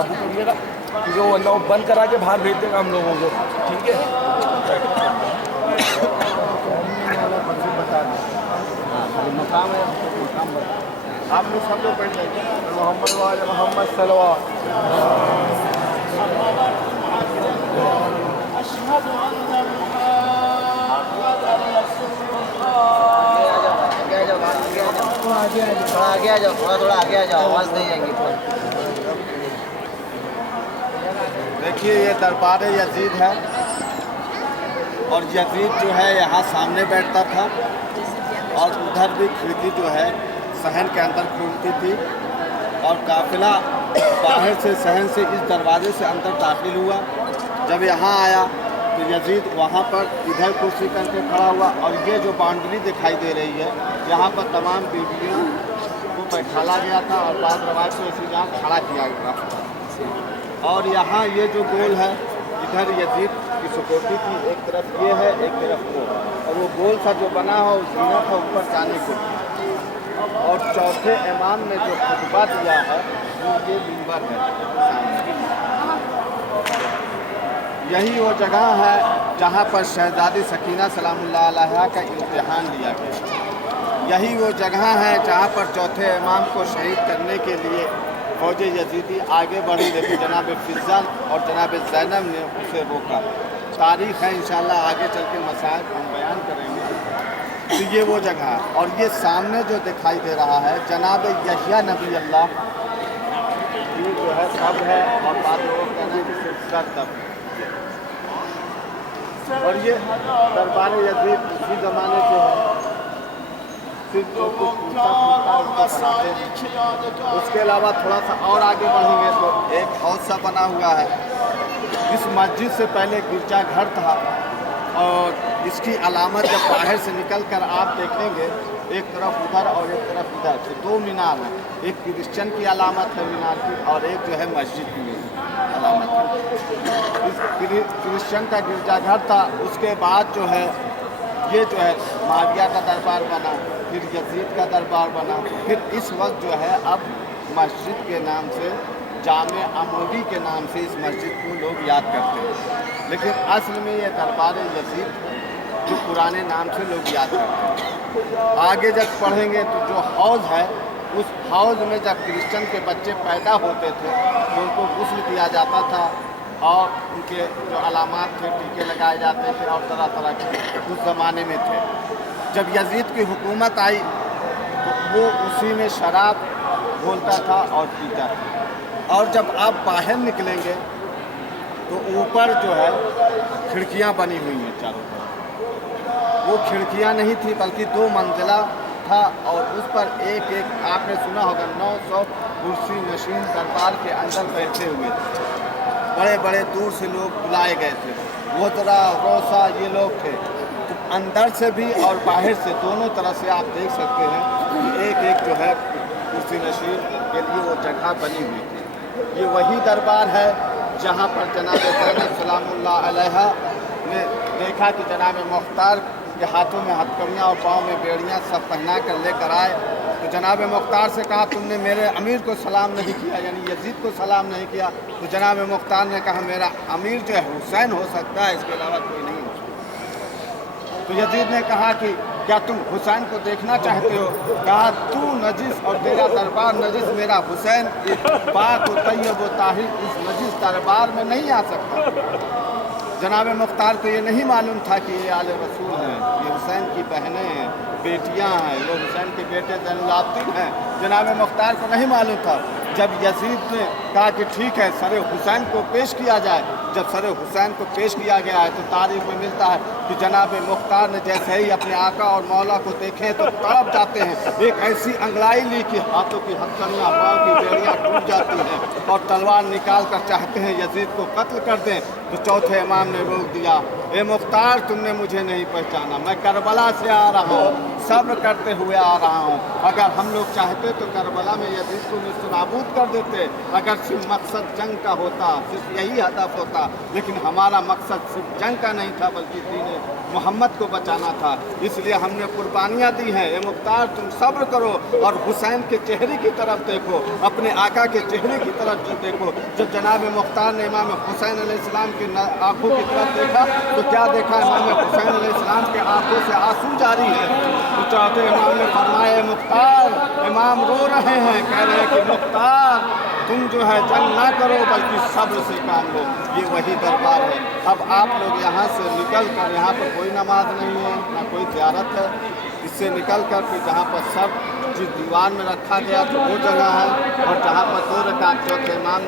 काबू करिएगा, क्योंकि वो अल्लाह बंद करा के बाहर भेज देगा हम लोगों को, ठीक है। मकाम है, मकाम आप लोग सब लोग बैठ जाइए। मोहम्मद वाले मोहम्मद सलवात। आगे आ जाओ, थोड़ा आगे आ जाओ, आवाज़ नहीं आएंगी। देखिए ये दरबार यजीद है, और यजीद जो है यहाँ सामने बैठता था, और उधर भी खिड़की जो है सहन के अंदर खुलती थी, और काफिला बाहर से सहन से इस दरवाजे से अंदर दाखिल हुआ। जब यहाँ आया तो यजीद वहाँ पर इधर कुर्सी करके खड़ा हुआ, और ये जो बाउंड्री दिखाई दे रही है यहाँ पर तमाम बीवियों को बैठाला गया था, और बाद रवाज से इसी जगह खड़ा किया गया। और यहाँ ये जो गोल है, इधर यजीद की सिक्योरिटी थी, एक तरफ ये है एक तरफ वो, और वो गोल सा जो बना हो जीना था ऊपर जाने के लिए। और चौथे इमाम ने जो खुतबा दिया है वो ये मिंबर है सामने। यही वो जगह है जहाँ पर शहजादी सकीना सलामुल्लाह अलैहा का इम्तिहान लिया गया। यही वो जगह है जहाँ पर चौथे इमाम को शहीद करने के लिए फौज यजीदी आगे बढ़ी, लेकिन जनाब फिज़ल और जनाब ज़ैनब ने उसे रोका। तारीख़ है, इंशाअल्लाह आगे चल के मसाइल हम बयान करेंगे। तो ये वो जगह है, और ये सामने जो दिखाई दे रहा है जनाब यहिया नबी अल्लाह, ये जो है कब्र है, और बाद लोग कहना है कि सिर्फ कब्र। और ये दरबार यजीद उसी ज़माने से है, सिर्फ जो कुछ बनाते हैं। उसके अलावा थोड़ा सा और आगे बढ़ेंगे तो एक और सा बना हुआ है। इस मस्जिद से पहले गिरजा घर था, और इसकी अलामत जब बाहर से निकल कर आप देखेंगे, एक तरफ उधर और एक तरफ इधर से दो मीनार हैं। एक क्रिश्चियन की अलामत है मीनार की, और एक जो है मस्जिद की अलामत है। इस क्रिश्चियन का गिरजाघर था, उसके बाद जो है ये जो है माविया का दरबार बना, फिर यजीद का दरबार बना, फिर इस वक्त जो है अब मस्जिद के नाम से, जामे अमोदी के नाम से इस मस्जिद को लोग याद करते हैं। लेकिन असल में ये दरबार यजीद जो पुराने नाम से लोग याद करते हैं। आगे जब पढ़ेंगे तो जो हौज़ है, उस हौज़ में जब क्रिश्चियन के बच्चे पैदा होते थे तो उनको गुस्ल किया जाता था, और उनके जो अलामात थे, टीके लगाए जाते थे, और तरह तरह के उस ज़माने में थे। जब यजीद की हुकूमत आई तो वो उसी में शराब घोलता था और पीता था। और जब आप बाहर निकलेंगे तो ऊपर जो है खिड़कियां बनी हुई हैं चारों तरफ। वो खिड़कियां नहीं थी बल्कि 2 मंजिला था, और उस पर एक एक आपने सुना होगा 900 कुर्सी नशीन दरबार के अंदर बैठे हुए थे। बड़े बड़े दूर से लोग बुलाए गए थे, वोतरा रोसा ये लोग थे। तो अंदर से भी और बाहर से दोनों तरह से आप देख सकते हैं कि एक एक जो है कुर्सी नशीन के लिए वो जगह बनी हुई थी। ये वही दरबार है जहाँ पर जनाब ज़ैनब सलामुल्लाह अलैहा ने देखा कि जनाब मुख्तार के हाथों में हथकड़ियाँ और पाँव में बेड़ियाँ सब पहना कर लेकर आए। तो जनाब मुख्तार से कहा, तुमने मेरे अमीर को सलाम नहीं किया, यानी यजीद को सलाम नहीं किया। तो जनाब मुख्तार ने कहा, मेरा अमीर जो है हुसैन हो सकता है, इसके अलावा कोई नहीं हो सकता। तो यजीद ने कहा कि क्या तुम हुसैन को देखना चाहते हो? कहा, तू नजिस और तेरा दरबार नजिस, मेरा हुसैन पाक व तय्यब व ताहिर इस नजिस दरबार में नहीं आ सकता। जनाब मुख्तार को ये नहीं मालूम था कि ये आले रसूल हैं, ये हुसैन की बहनें हैं, बेटियां हैं, ये हुसैन के बेटे ज़ैनुलाब्दीन हैं। जनाब मुख्तार को नहीं मालूम था। जब यजीद ने कहा कि ठीक है, सरे हुसैन को पेश किया जाए, जब सरे हुसैन को पेश किया गया है तो तारीख में मिलता है कि जनाब मुख्तार ने जैसे ही अपने आका और मौला को देखे तो तड़प जाते हैं। एक ऐसी अंगड़ाई ली कि हाथों की हथकड़ियाँ, पाँव की बेड़ियाँ टूट जाती हैं, और तलवार निकाल कर चाहते हैं यजीद को कत्ल कर दें। तो चौथे इमाम ने रोक दिया, ए मुख्तार, तुमने मुझे नहीं पहचाना, मैं करबला से आ रहा हूँ, सब्र करते हुए आ रहा हूँ। अगर हम लोग चाहते तो करबला में यजीद को नेस्तनाबूद कर देते, अगर सिर्फ मकसद जंग का होता, सिर्फ यही हदफ होता, लेकिन हमारा मकसद सिर्फ जंग का नहीं था बल्कि दीन मोहम्मद को बचाना था। इसलिए हमने कुर्बानियाँ दी हैं। ए मुख्तार तुम सब्र करो और हुसैन के चेहरे की तरफ देखो, अपने आका के चेहरे की तरफ जो देखो। जब जनाब मुख्तार ने इमाम हुसैन अलैहिस्सलाम की आंखों की तरफ देखा तो क्या देखा? इमाम हुसैन अलैहिस्सलाम के आंखों से आंसू जारी है। तो चौथे इमाम ने फरमाया मुख्तार, इमाम रो रहे हैं, कह रहे हैं कि मुख्तार तुम जो है जंग ना करो बल्कि सब्र से काम लो। ये वही दरबार है। अब आप लोग यहाँ से निकल कर, यहाँ पर कोई नमाज नहीं है ना कोई ज़ियारत है, इससे निकल कर फिर जहाँ पर सब जिस दीवार में रखा गया तो वो जगह है, और जहाँ पर 2 रकात जो थे इमाम